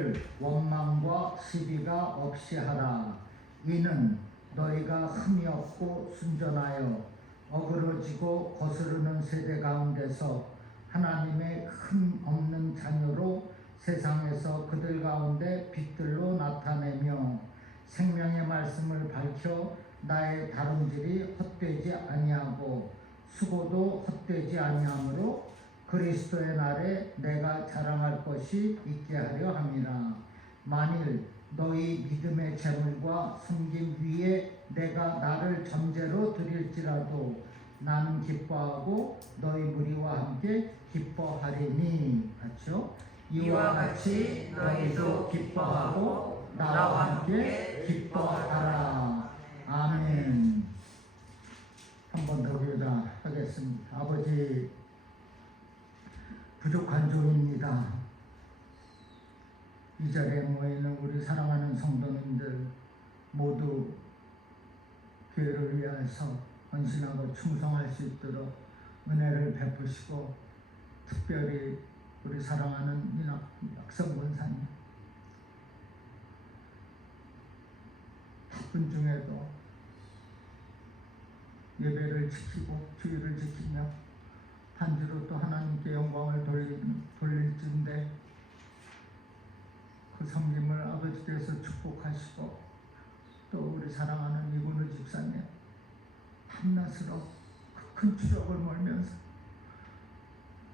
너희를 원망과 시비가 없이 하라. 이는 너희가 흠이 없고 순전하여 어그러지고 거스르는 세대 가운데서 하나님의 흠 없는 자녀로 세상에서 그들 가운데 빛들로 나타내며 생명의 말씀을 밝혀 나의 다름질이 헛되지 아니하고 수고도 헛되지 아니하므로 그리스도의 날에 내가 자랑할 것이 있게 하려 함이라. 만일 너희 믿음의 재물과 섬김 위에 내가 나를 전제로 드릴지라도 나는 기뻐하고 너희 무리와 함께 기뻐하리니. 같이요. 이와 같이 너희도 기뻐하고 나와 함께 기뻐하라. 아멘. 한 번 더 기도하겠습니다. 아버지, 부족한 종입니다. 이 자리에 모여있는 우리 사랑하는 성도님들 모두 교회를 위해서 헌신하고 충성할 수 있도록 은혜를 베푸시고, 특별히 우리 사랑하는 약성 권사님, 바쁜 중에도 예배를 지키고 주의를 지키며 단지로 또 하나님께 영광을 돌릴진데 그 섬김을 아버지께서 축복하시고, 또 우리 사랑하는 이근우 집사님 밤낮으로 큰 추력을 몰면서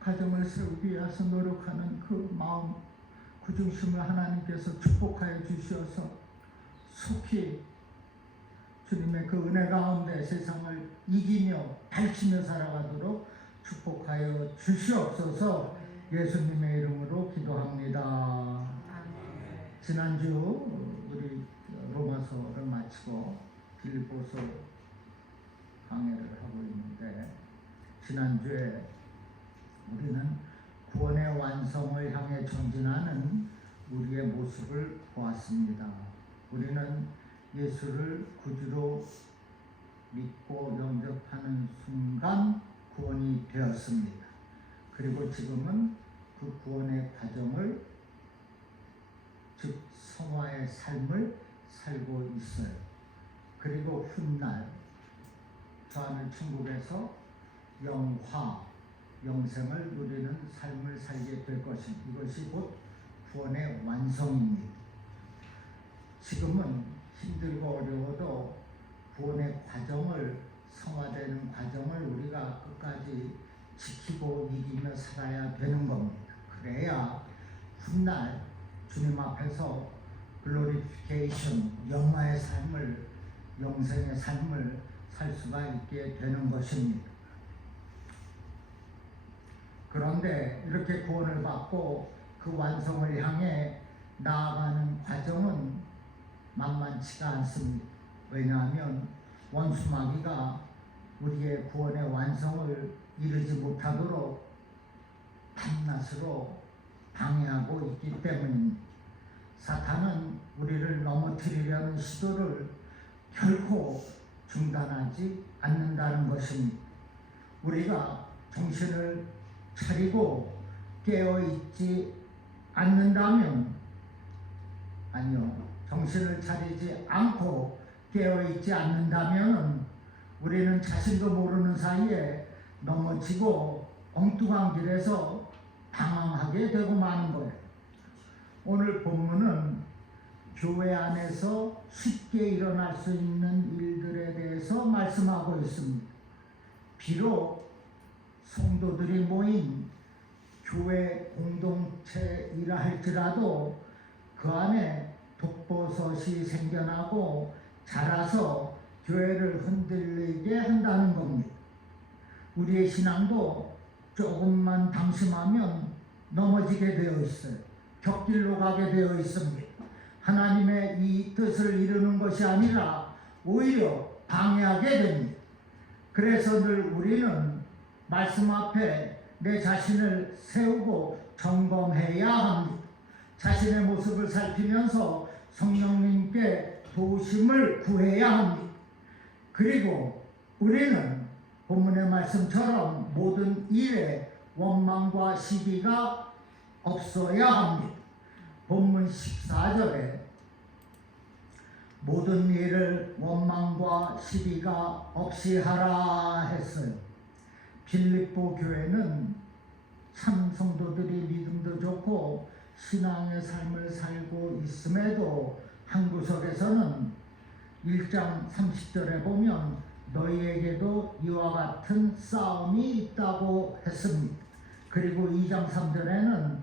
가정을 세우기 위해서 노력하는 그 마음, 그 중심을 하나님께서 축복하여 주시어서 속히 주님의 그 은혜 가운데 세상을 이기며 밝히며 살아가도록 축복하여 주시옵소서. 예수님의 이름으로 기도합니다. 지난주 우리 로마서를 마치고 빌립보서 강해를 하고 있는데, 지난주에 우리는 구원의 완성을 향해 전진하는 우리의 모습을 보았습니다. 우리는 예수를 구주로 믿고 영접하는 순간 구원이 되었습니다. 그리고 지금은 그 구원의 과정을, 즉 성화의 삶을 살고 있어요. 그리고 훗날 주하늘 천국에서 영생을 누리는 삶을 살게 될 것입니다. 이것이 곧 구원의 완성입니다. 지금은 힘들고 어려워도 구원의 과정을, 성화되는 과정을 우리가 끝까지 지키고 이기며 살아야 되는 겁니다. 그래야 훗날 주님 앞에서 글로리피케이션, 영화의 삶을, 영생의 삶을 살 수가 있게 되는 것입니다. 그런데 이렇게 구원을 받고 그 완성을 향해 나아가는 과정은 만만치가 않습니다. 왜냐하면 원수마귀가 우리의 구원의 완성을 이루지 못하도록 밤낮으로 방해하고 있기 때문입니다. 사탄은 우리를 넘어뜨리려는 시도를 결코 중단하지 않는다는 것입니다. 우리가 정신을 차리고 깨어있지 않는다면, 정신을 차리지 않고 깨어있지 않는다면 우리는 자신도 모르는 사이에 넘어지고 엉뚱한 길에서 방황하게 되고 마는 거예요. 오늘 본문은 교회 안에서 쉽게 일어날 수 있는 일들에 대해서 말씀하고 있습니다. 비록 성도들이 모인 교회 공동체이라 할지라도 그 안에 독버섯이 생겨나고 자라서 교회를 흔들리게 한다는 겁니다. 우리의 신앙도 조금만 방심하면 넘어지게 되어 있어요. 격길로 가게 되어 있습니다. 하나님의 이 뜻을 이루는 것이 아니라 오히려 방해하게 됩니다. 그래서 늘 우리는 말씀 앞에 내 자신을 세우고 점검해야 합니다. 자신의 모습을 살피면서 성령님께 도우심을 구해야 합니다. 그리고 우리는 본문의 말씀처럼 모든 일에 원망과 시비가 없어야 합니다. 본문 14절에 모든 일을 원망과 시비가 없이 하라 했어요. 빌립보 교회는 참 성도들이 믿음도 좋고 신앙의 삶을 살고 있음에도 한 구석에서는 1장 30절에 보면 너희에게도 이와 같은 싸움이 있다고 했습니다. 그리고 2장 3절에는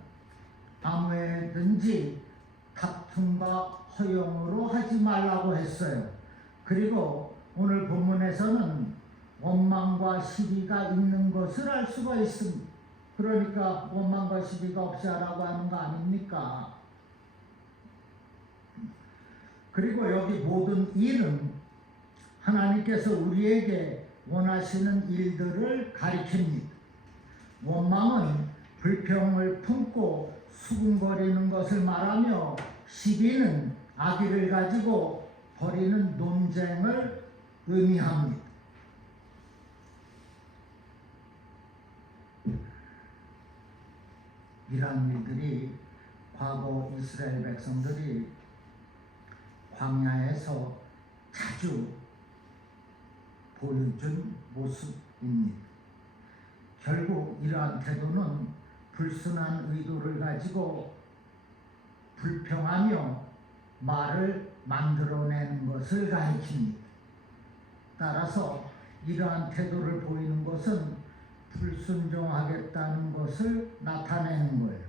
아무에든지 다툼과 허용으로 하지 말라고 했어요. 그리고 오늘 본문에서는 원망과 시비가 있는 것을 알 수가 있습니다. 그러니까 원망과 시비가 없이 하라고 하는 거 아닙니까? 그리고 여기 모든 일은 하나님께서 우리에게 원하시는 일들을 가리킵니다. 원망은 불평을 품고 수군거리는 것을 말하며 시비는 악의를 가지고 벌이는 논쟁을 의미합니다. 이러한 일들이 과거 이스라엘 백성들이 광야에서 자주 보여준 모습입니다. 결국 이러한 태도는 불순한 의도를 가지고 불평하며 말을 만들어내는 것을 가리킵니다. 따라서 이러한 태도를 보이는 것은 불순종하겠다는 것을 나타내는 거예요.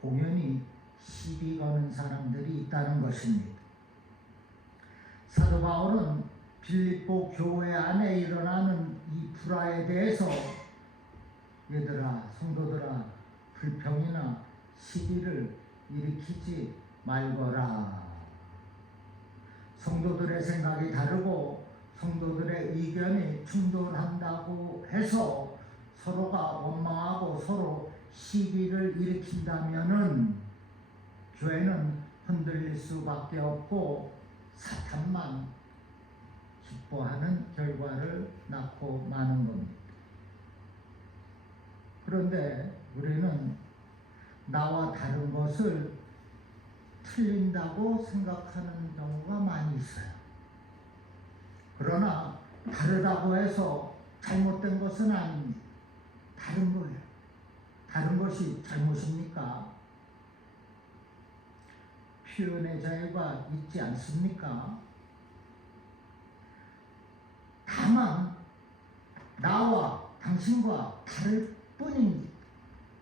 공연히 시비 거는 사람들이 있다는 것입니다. 사도 바울은 빌립보 교회 안에 일어나는 이 불화에 대해서 얘들아, 성도들아, 불평이나 시비를 일으키지 말거라. 성도들의 생각이 다르고 성도들의 의견이 충돌한다고 해서 서로가 원망하고 서로 시비를 일으킨다면은 교회는 흔들릴 수밖에 없고 사탄만 기뻐하는 결과를 낳고 마는 겁니다. 그런데 우리는 나와 다른 것을 틀린다고 생각하는 경우가 많이 있어요. 그러나 다르다고 해서 잘못된 것은 아닙니다. 다른 거예요. 다른 것이 잘못입니까? 표현의 자유가 있지 않습니까? 다만 나와 당신과 다를 뿐입니다.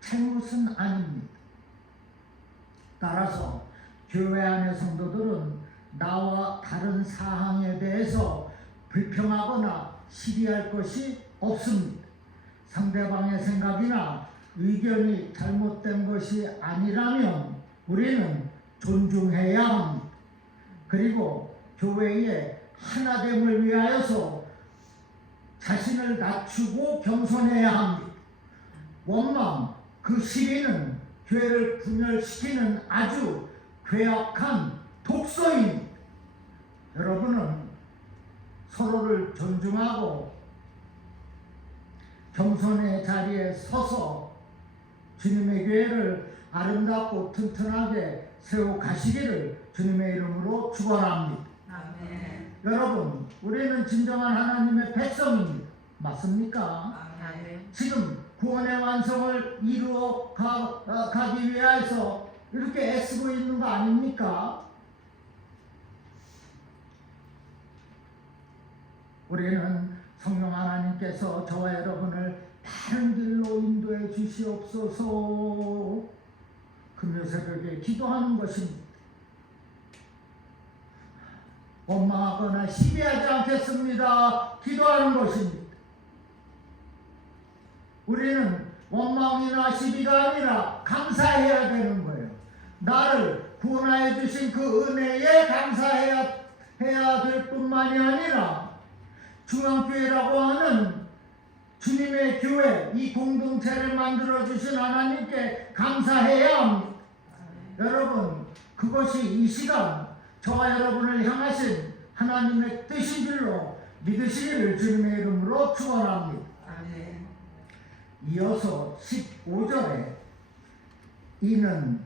잘못은 아닙니다. 따라서 교회 안의 성도들은 나와 다른 사항에 대해서 불평하거나 시비할 것이 없습니다. 상대방의 생각이나 의견이 잘못된 것이 아니라면 우리는 존중해야 합니다. 그리고 교회의 하나됨을 위하여서 자신을 낮추고 겸손해야 합니다. 원망, 그 시비는 교회를 분열시키는 아주 괴악한 독소입니다. 여러분은 서로를 존중하고 겸손의 자리에 서서 주님의 교회를 아름답고 튼튼하게 세워가시기를 주님의 이름으로 축원합니다. 아멘. 여러분, 우리는 진정한 하나님의 백성입니다. 맞습니까? 아멘. 지금 구원의 완성을 이루어 가기 위해서 이렇게 애쓰고 있는 거 아닙니까? 우리는 성령 하나님께서 저와 여러분을 바른 길로 인도해 주시옵소서. 금요 새벽에 기도하는 것입니다. 원망하거나 시비하지 않겠습니다. 기도하는 것입니다. 우리는 원망이나 시비가 아니라 감사해야 되는 거예요. 나를 구원하여 주신 그 은혜에 감사해야 될 뿐만이 아니라 중앙교회라고 하는 주님의 교회, 이 공동체를 만들어주신 하나님께 감사해야 합니다. 여러분, 그것이 이 시간 저와 여러분을 향하신 하나님의 뜻인 줄로 믿으시기를 주님의 이름으로 축원합니다. 아멘. 이어서 15절에 이는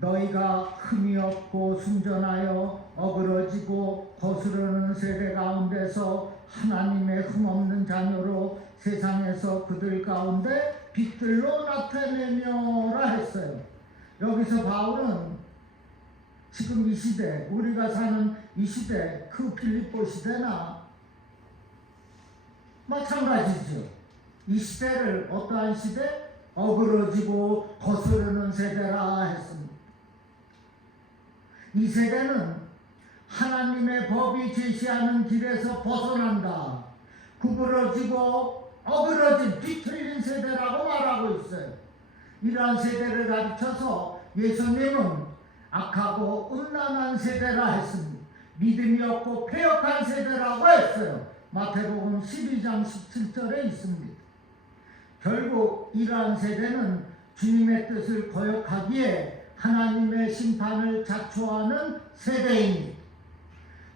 너희가 흠이 없고 순전하여 어그러지고 거스르는 세대 가운데서 하나님의 흠없는 자녀로 세상에서 그들 가운데 빛들로 나타내며라 했어요. 여기서 바울은 지금 이 시대, 우리가 사는 이 시대, 그 빌립보 시대나 마찬가지죠. 이 시대를 어떠한 시대? 어그러지고 거스르는 세대라 했습니다. 이 세대는 하나님의 법이 제시하는 길에서 벗어난다. 구부러지고 어그러진 뒤틀린 세대라고 말하고 있어요. 이러한 세대를 가르쳐서 예수님은 악하고 음란한 세대라 했습니다. 믿음이 없고 패역한 세대라고 했어요. 마태복음 12장 17절에 있습니다. 결국 이러한 세대는 주님의 뜻을 거역하기에 하나님의 심판을 자초하는 세대입니다.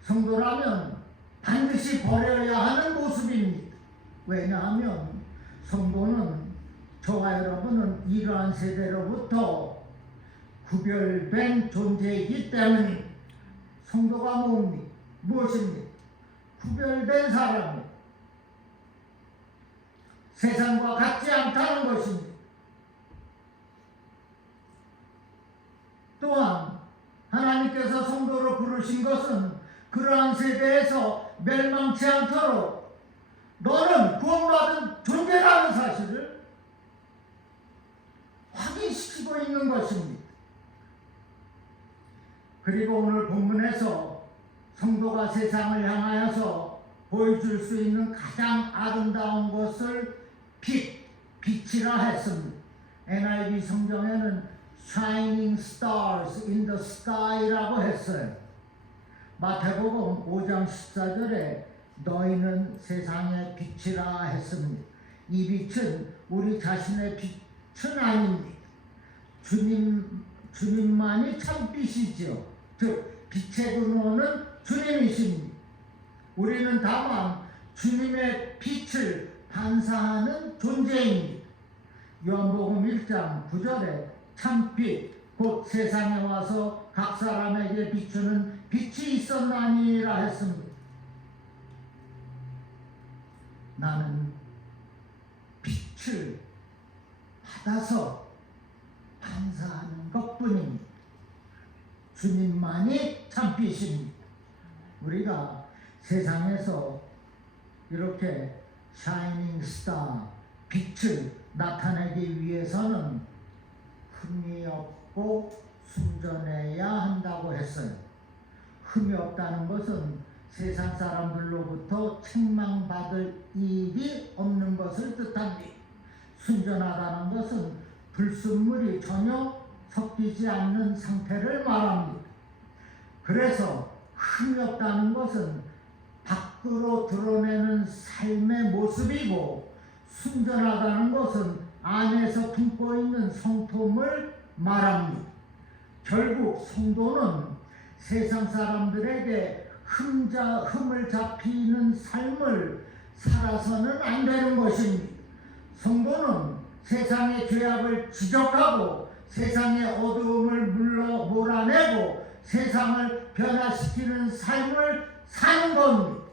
성도라면 반드시 버려야 하는 모습입니다. 왜냐하면 성도는, 저와 여러분은 이러한 세대로부터 구별된 존재이기 때문에 성도가 무엇입니까? 구별된 사람입니다. 세상과 같지 않다는 것입니다. 또한 하나님께서 성도로 부르신 것은 그러한 세대에서 멸망치 않도록 너는 구원받은 존재라는 사실을 확인시키고 있는 것입니다. 그리고 오늘 본문에서 성도가 세상을 향하여서 보여줄 수 있는 가장 아름다운 것을 빛이라 했습니다. NIV 성경에는 Shining stars in the sky라고 했어요. 마태복음 5장 14절에 너희는 세상의 빛이라 했습니다. 이 빛은 우리 자신의 빛은 아닙니다. 주님만이 참 빛이죠. 즉 빛의 근원은 주님이십니다. 우리는 다만 주님의 빛을 반사하는 존재입니다. 요한복음 1장 9절에 참빛 곧 세상에 와서 각 사람에게 비추는 빛이 있었나니라 했습니다. 나는 빛을 받아서 반사하는 것뿐입니다. 주님만이 참빛입니다. 우리가 세상에서 이렇게 샤이닝 스타, 빛을 나타내기 위해서는 흠이 없고 순전해야 한다고 했어요. 흠이 없다는 것은 세상 사람들로부터 책망받을 일이 없는 것을 뜻합니다. 순전하다는 것은 불순물이 전혀 섞이지 않는 상태를 말합니다. 그래서 흠이 없다는 것은 밖으로 드러내는 삶의 모습이고, 순전하다는 것은 안에서 품고 있는 성품을 말합니다. 결국 성도는 세상 사람들에게 흠을 잡히는 삶을 살아서는 안 되는 것입니다. 성도는 세상의 죄악을 지적하고 세상의 어두움을 몰아내고 세상을 변화시키는 삶을 사는 겁니다.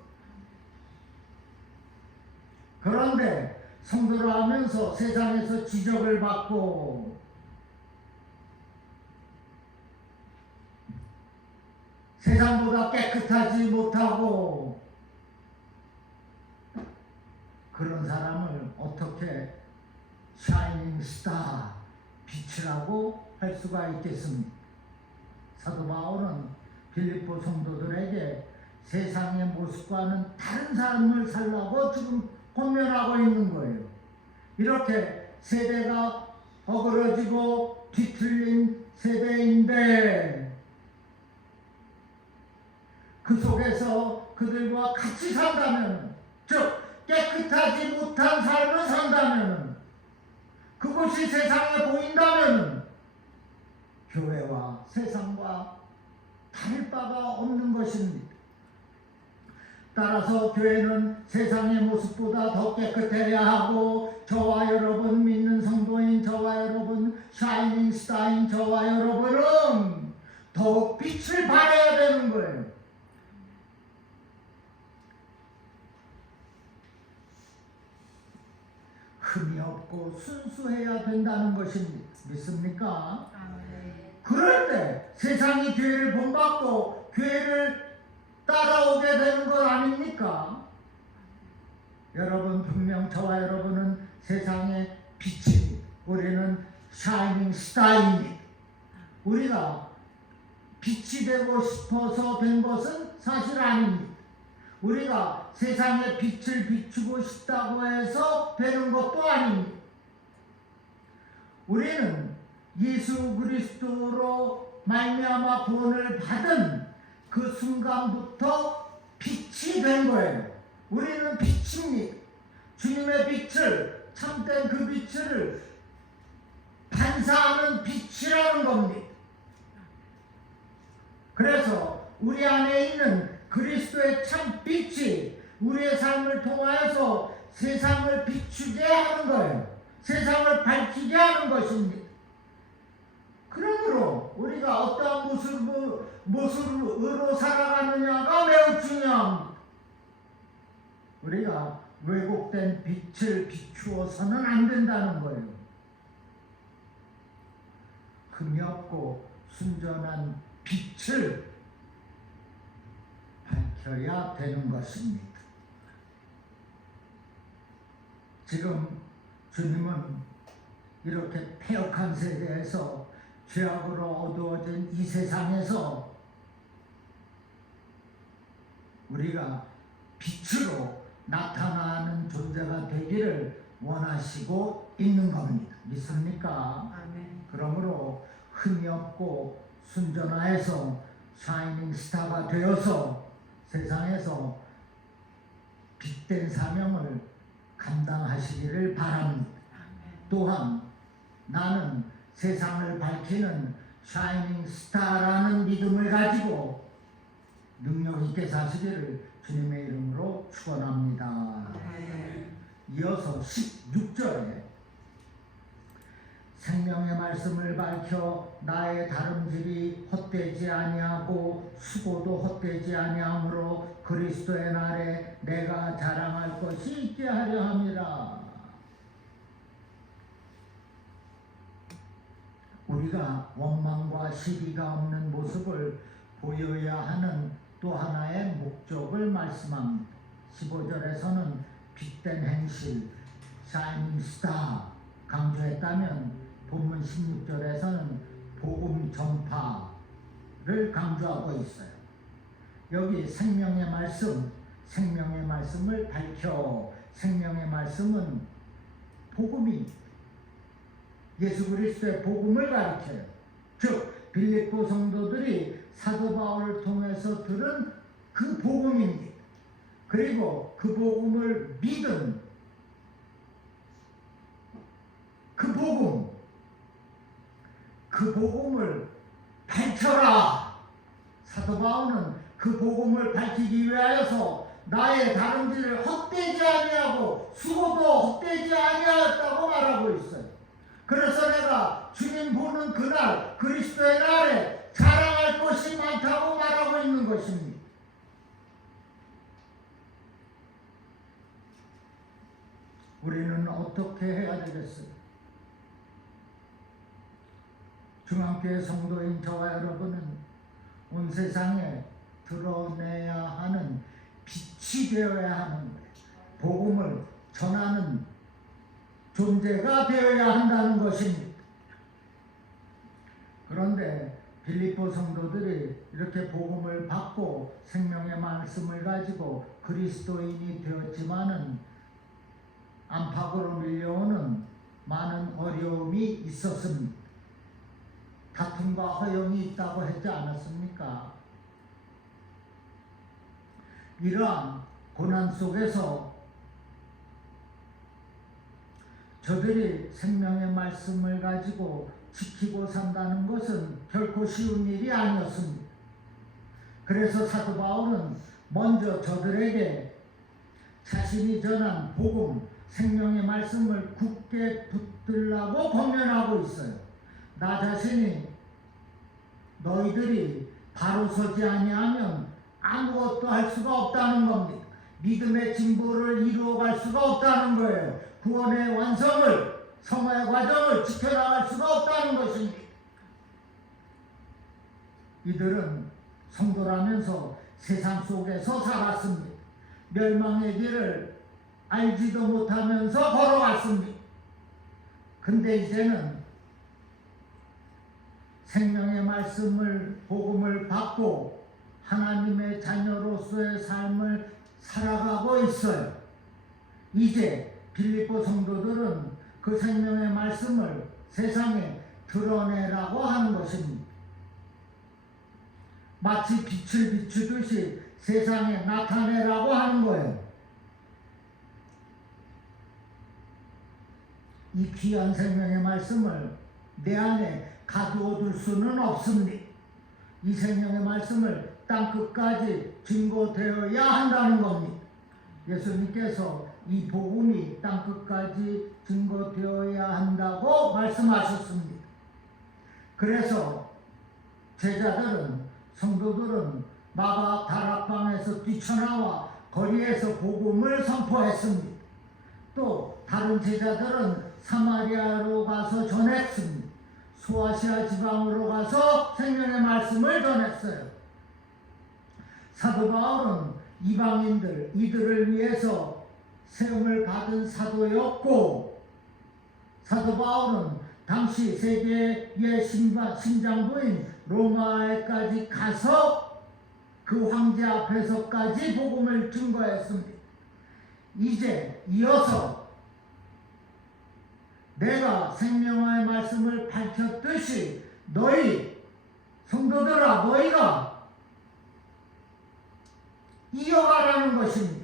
그런데 성도라 하면서 세상에서 지적을 받고 세상보다 깨끗하지 못하고 그런 사람을 어떻게 샤이닝 스타, 빛이라고 할 수가 있겠습니까? 사도 바울은 빌립보 성도들에게 세상의 모습과는 다른 삶을 살라고 지금 권면하고 있는 거예요. 이렇게 세대가 어그러지고 뒤틀린 세대인데 그 속에서 그들과 같이 산다면, 즉 깨끗하지 못한 삶을 산다면, 그것이 세상에 보인다면 교회와 세상과 다를 바가 없는 것입니다. 따라서 교회는 세상의 모습보다 더 깨끗해야 하고, 저와 여러분, 믿는 성도인 저와 여러분, 샤이닝 스타인 저와 여러분은 더욱 빛을 발해야 되는 거예요. 흠이 없고 순수해야 된다는 것이 믿습니까? 그럴 때 세상이 교회를 본받고 교회를 따라오게 되는 것 아닙니까? 여러분, 분명 저와 여러분은 세상의 빛입니다. 우리는 샤이닝 스타입니다. 우리가 빛이 되고 싶어서 된 것은 사실 아닙니다. 우리가 세상에 빛을 비추고 싶다고 해서 되는 것도 아닙니다. 우리는 예수 그리스도로 말미암아 구원을 받은 그 순간부터 빛이 된 거예요. 우리는 빛입니다. 주님의 빛을, 참된 그 빛을 반사하는 빛이라는 겁니다. 그래서 우리 안에 있는 그리스도의 참 빛이 우리의 삶을 통하여서 세상을 비추게 하는 거예요. 세상을 밝히게 하는 것입니다. 그러므로 우리가 어떠한 모습으로 살아가느냐가 매우 중요합니다. 우리가 왜곡된 빛을 비추어서는 안 된다는 거예요. 흠이 없고 순전한 빛을 밝혀야 되는 것입니다. 지금 주님은 이렇게 폐역한 세대에서, 죄악으로 어두워진 이 세상에서 우리가 빛으로 나타나는 존재가 되기를 원하시고 있는 겁니다. 믿습니까? 아멘. 그러므로 흠이 없고 순전하여서 샤이닝 스타가 되어서 세상에서 빛된 사명을 감당하시기를 바랍니다. 또한 나는 세상을 밝히는 샤이닝 스타라는 믿음을 가지고 능력 있게 사시기를 주님의 이름으로 축원합니다. 이어서 16절에 생명의 말씀을 밝혀 나의 다름질이 헛되지 아니하고 수고도 헛되지 아니하므로 그리스도의 날에 내가 자랑할 것이 있게 하려 함이라. 우리가 원망과 시비가 없는 모습을 보여야 하는 또 하나의 목적을 말씀합니다. 15절에서는 빛된 행실, 샤이닝 스타 강조했다면 본문 16절에서는 복음 전파를 강조하고 있어요. 여기 생명의 말씀, 생명의 말씀을 밝혀, 생명의 말씀은 복음이 예수 그리스도의 복음을 가르쳐요. 즉 빌립보 성도들이 사도 바울을 통해서 들은 그 복음입니다. 그리고 그 복음을 믿은 그 복음을 밝혀라. 사도 바울은 그 복음을 밝히기 위하여서 나의 다름질을 헛되지 아니하고 수고도 헛되지 아니하였다고 말하고 있어요. 그래서 내가 주님 보는 그날 그리스도의 날에 자랑할 것이 많다고 말하고 있는 것입니다. 우리는 어떻게 해야 되겠어요? 중앙교회 성도인 저와 여러분은 온 세상에 드러내야 하는 빛이 되어야 하는 거예요. 복음을 전하는 존재가 되어야 한다는 것입니다. 그런데 빌립보 성도들이 이렇게 복음을 받고 생명의 말씀을 가지고 그리스도인이 되었지만은 안팎으로 밀려오는 많은 어려움이 있었습니다. 다툼과 허용이 있다고 했지 않았습니까? 이러한 고난 속에서 저들이 생명의 말씀을 가지고 지키고 산다는 것은 결코 쉬운 일이 아니었습니다. 그래서 사도 바울은 먼저 저들에게 자신이 전한 복음, 생명의 말씀을 굳게 붙들라고 권면하고 있어요. 나 자신이 너희들이 바로 서지 아니하면 아무것도 할 수가 없다는 겁니다. 믿음의 진보를 이루어갈 수가 없다는 거예요. 구원의 완성을, 성화의 과정을 지켜나갈 수가 없다는 것입니다. 이들은 성도라면서 세상 속에서 살았습니다. 멸망의 길을 알지도 못하면서 걸어왔습니다. 근데 이제는 생명의 말씀을, 복음을 받고 하나님의 자녀로서의 삶을 살아가고 있어요. 이제 빌립보 성도들은 그 생명의 말씀을 세상에 드러내라고 하는 것입니다. 마치 빛을 비추듯이 세상에 나타내라고 하는 거예요. 이 귀한 생명의 말씀을 내 안에 가두어둘 수는 없습니다. 이 생명의 말씀을 땅끝까지 증거되어야 한다는 겁니다. 예수님께서 이 복음이 땅끝까지 증거되어야 한다고 말씀하셨습니다. 그래서 제자들은, 성도들은 마가 다락방에서 뛰쳐나와 거리에서 복음을 선포했습니다. 또 다른 제자들은 사마리아로 가서 전했습니다. 소아시아 지방으로 가서 생명의 말씀을 전했어요. 사도 바울은 이방인들, 이들을 위해서 세움을 받은 사도였고, 사도 바울은 당시 세계의 심장부인 로마에까지 가서 그 황제 앞에서까지 복음을 증거했습니다. 이제 이어서 내가 생명의 말씀을 밝혔듯이 너희 성도들아, 너희가 이어가라는 것입니다.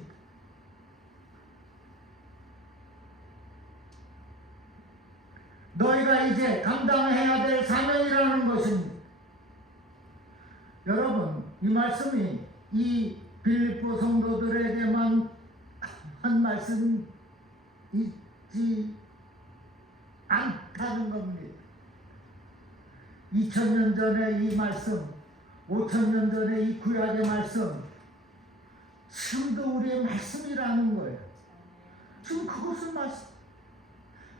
너희가 이제 감당해야 될 사명이라는 것입니다. 여러분, 이 말씀이 이 빌립보 성도들에게만 한 말씀이지 않다는 겁니다. 2000년 전에 이 말씀, 5000년 전에 이 구약의 말씀, 지금도 우리의 말씀이라는 거예요. 지금 그것을 말씀.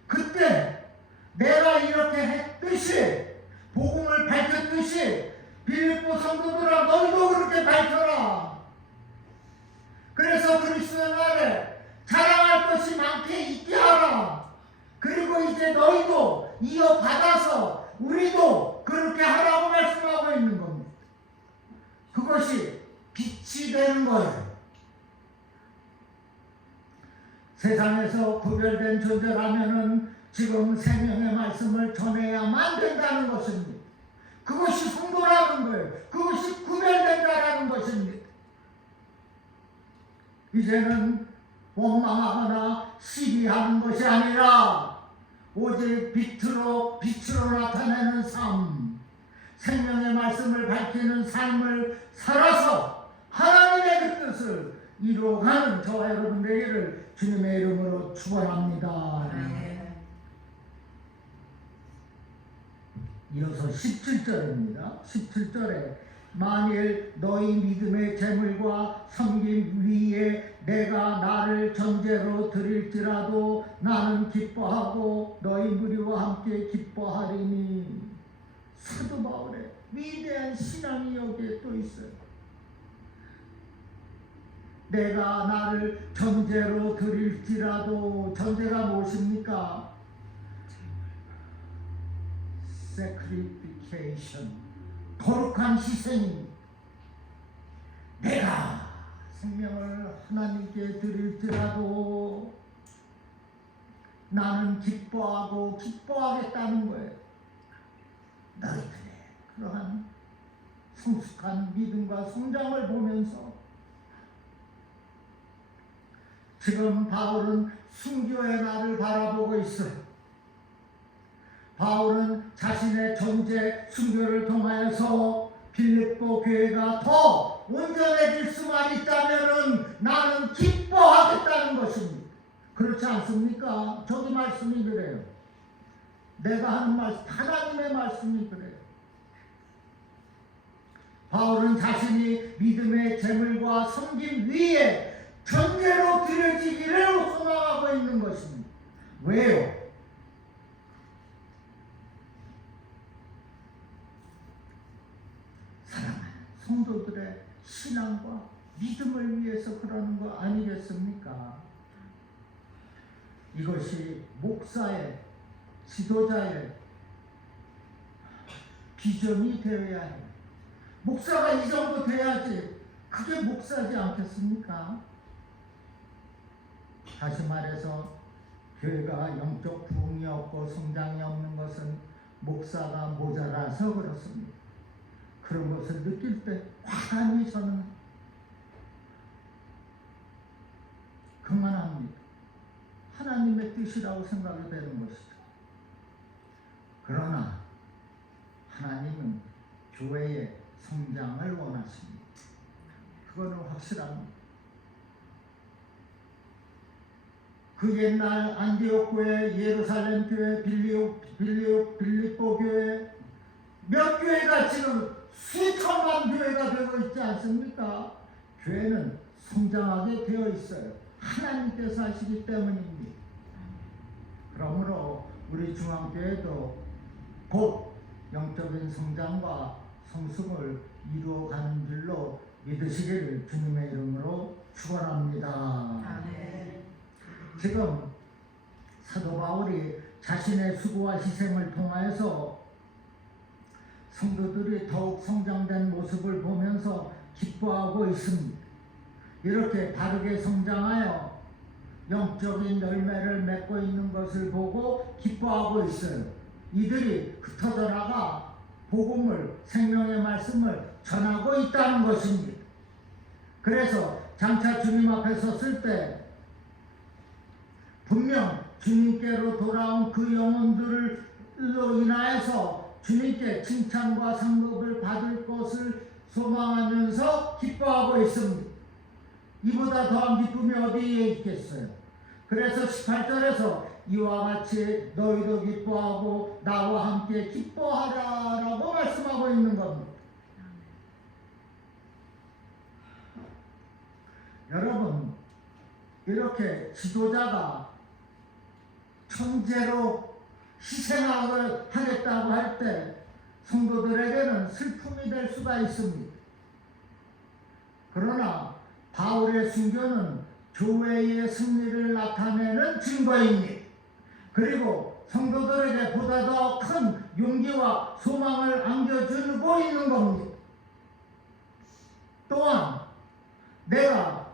그때 내가 이렇게 했듯이, 복음을 밝혔듯이 빌립보 성도들아, 너희도 그렇게 밝혀라. 그래서 그리스도의 날에 자랑할 것이 많게 있게 하라. 그리고 이제 너희도 이어받아서 우리도 그렇게 하라고 말씀하고 있는 겁니다. 그것이 빛이 되는 거예요. 세상에서 구별된 존재라면은 지금 생명의 말씀을 전해야만 된다는 것입니다. 그것이 성도라는 거예요. 그것이 구별된다라는 것입니다. 이제는 원망하거나 시비하는 것이 아니라 오직 빛으로 나타내는 삶, 생명의 말씀을 밝히는 삶을 살아서 하나님의 그 뜻을 이루어가는 저와 여러분 되기를 주님의 이름으로 축원합니다. 이어서 17절입니다. 17절에 만일 너희 믿음의 재물과 섬김 위에 내가 나를 전제로 드릴지라도 나는 기뻐하고 너희 무리와 함께 기뻐하리니. 사도 바울의 위대한 신앙이 여기에 또 있어요. 내가 나를 전제로 드릴지라도, 전제가 무엇입니까? sacrification, 거룩한 희생입니다. 내가 생명을 하나님께 드릴지라도 나는 기뻐하고 기뻐하겠다는 거예요. 너희들의 그러한 성숙한 믿음과 성장을 보면서 지금 바울은 순교의 날을 바라보고 있어요. 바울은 자신의 존재 순교를 통하여서 빌립보 교회가 더 온전해질 수만 있다면은 나는 기뻐하겠다는 것입니다. 그렇지 않습니까? 저기 말씀이 그래요. 내가 하는 말씀, 하나님의 말씀이 그래요. 바울은 자신이 믿음의 재물과 섬김 위에 전제로 드려지기를 소망하고 있는 것입니다. 왜요? 사랑하는 성도들의 신앙과 믿음을 위해서 그러는 거 아니겠습니까? 이것이 목사의, 지도자의 비전이 되어야 해요. 목사가 이 정도 돼야지 그게 목사지 않겠습니까? 다시 말해서 교회가 영적 부흥이 없고 성장이 없는 것은 목사가 모자라서 그렇습니다. 그런 것을 느낄 때 과감히 저는 그만합니다. 하나님의 뜻이라고 생각이 되는 것이죠. 그러나 하나님은 교회의 성장을 원하십니다. 그거는 확실합니다. 그 옛날 안디옥 교회, 예루살렘 교회, 빌립보 교회, 몇 교회가 지금 수천만 교회가 되고 있지 않습니까? 교회는 성장하게 되어 있어요. 하나님께서 하시기 때문입니다. 그러므로 우리 중앙교회도 곧 영적인 성장과 성숙을 이루어가는 줄로 믿으시기를 주님의 이름으로 축원합니다. 아멘. 지금 사도 바울이 자신의 수고와 희생을 통하여서 성도들이 더욱 성장된 모습을 보면서 기뻐하고 있습니다. 이렇게 바르게 성장하여 영적인 열매를 맺고 있는 것을 보고 기뻐하고 있어요. 이들이 흩어져 나가 복음을, 생명의 말씀을 전하고 있다는 것입니다. 그래서 장차 주님 앞에 섰을 때 분명 주님께로 돌아온 그 영혼들로 인하여서 주님께 칭찬과 상급을 받을 것을 소망하면서 기뻐하고 있습니다. 이보다 더한 기쁨이 어디에 있겠어요? 그래서 18절에서 이와 같이 너희도 기뻐하고 나와 함께 기뻐하라라고 말씀하고 있는 겁니다. 여러분, 이렇게 지도자가 천재로 희생하겠다고 할 때 성도들에게는 슬픔이 될 수가 있습니다. 그러나 바울의 순교는 교회의 승리를 나타내는 증거입니다. 그리고 성도들에게 보다 더 큰 용기와 소망을 안겨주고 있는 겁니다. 또한 내가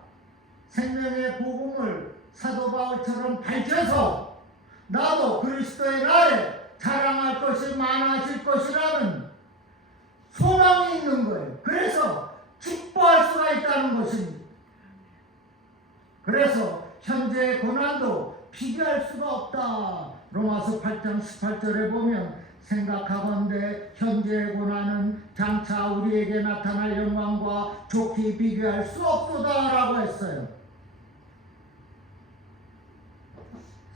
생명의 복음을 사도 바울처럼 밝혀서 나도 그리스도의 날에 자랑할 것이 많아질 것이라는 소망이 있는 거예요. 그래서 기뻐할 수가 있다는 것입니다. 그래서 현재의 고난도 비교할 수가 없다. 로마서 8장 18절에 보면 생각하건대 현재의 고난은 장차 우리에게 나타날 영광과 좋게 비교할 수 없도다 라고 했어요.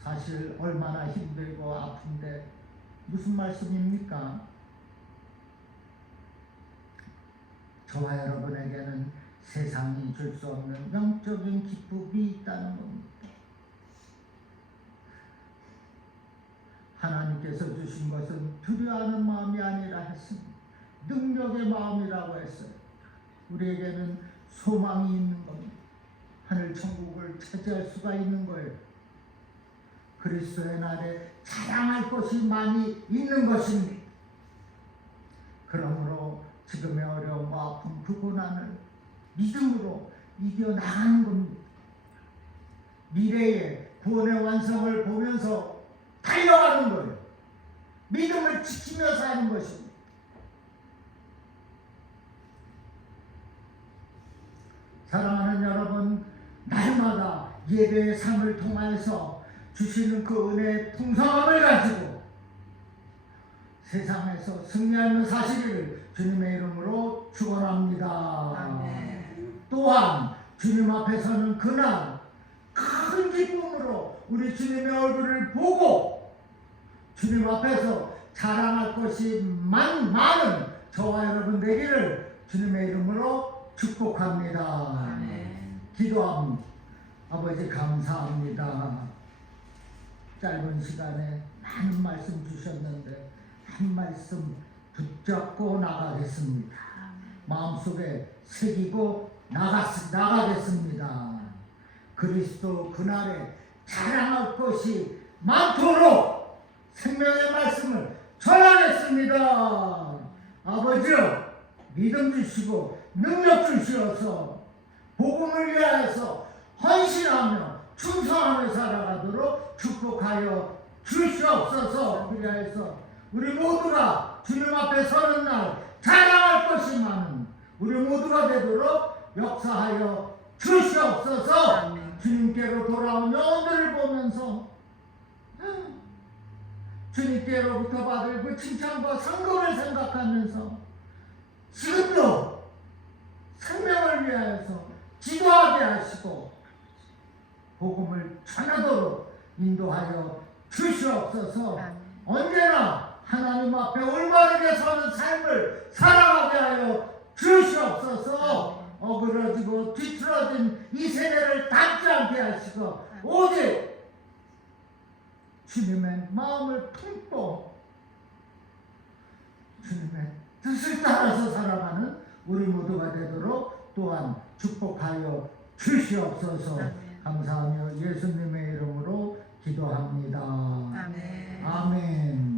사실 얼마나 힘들고 아픈데 무슨 말씀입니까? 저와 여러분에게는 세상이 줄 수 없는 영적인 기쁨이 있다는 겁니다. 하나님께서 주신 것은 두려워하는 마음이 아니라 했습니다. 능력의 마음이라고 했어요. 우리에게는 소망이 있는 겁니다. 하늘 천국을 차지할 수가 있는 거예요. 그리스도의 날에 자랑할 것이 많이 있는 것입니다. 그러므로 지금의 어려움과 아픔, 그 고난을 믿음으로 이겨나가는 겁니다. 미래의 구원의 완성을 보면서 달려가는 거예요. 믿음을 지키며 사는 것입니다. 사랑하는 여러분, 날마다 예배의 삶을 통하여서 주시는 그 은혜의 풍성함을 가지고 세상에서 승리하며 사시기를 주님의 이름으로 축원합니다. 아멘. 또한 주님 앞에 서는 그날 큰 기쁨으로 우리 주님의 얼굴을 보고 주님 앞에서 자랑할 것이 많은 저와 여러분 되기를 주님의 이름으로 축복합니다. 아멘. 기도합니다. 아버지 감사합니다. 짧은 시간에 많은 말씀 주셨는데 한 말씀 붙잡고 나가겠습니다. 마음속에 새기고 나가겠습니다. 그리스도 그날에 자랑할 것이 많도록 생명의 말씀을 전하겠습니다. 아버지요, 믿음 주시고 능력 주시어서 복음을 위하여서 헌신하며 충성하며 살아가도록 축복하여 주시옵소서. 그리하여서 우리 모두가 주님 앞에 서는 날 자랑할 것이 많은 우리 모두가 되도록 역사하여 주시옵소서. 아멘. 주님께로 돌아온 영혼들을 보면서 주님께로부터 받을 그 칭찬과 상급을 생각하면서 지금도 생명을 위하여서 기도하게 하시고 복음을 전하도록 인도하여 주시옵소서. 아멘. 언제나 하나님 앞에 올바르게 서는 삶을 살아가게 하여 주시옵소서. 어그러지고 뒤틀어진 이 세대를 닿지 않게 하시고 오직 주님의 마음을 품고 주님의 뜻을 따라서 살아가는 우리 모두가 되도록 또한 축복하여 주시옵소서. 감사하며 예수님의 이름으로 기도합니다. 아멘. 아멘.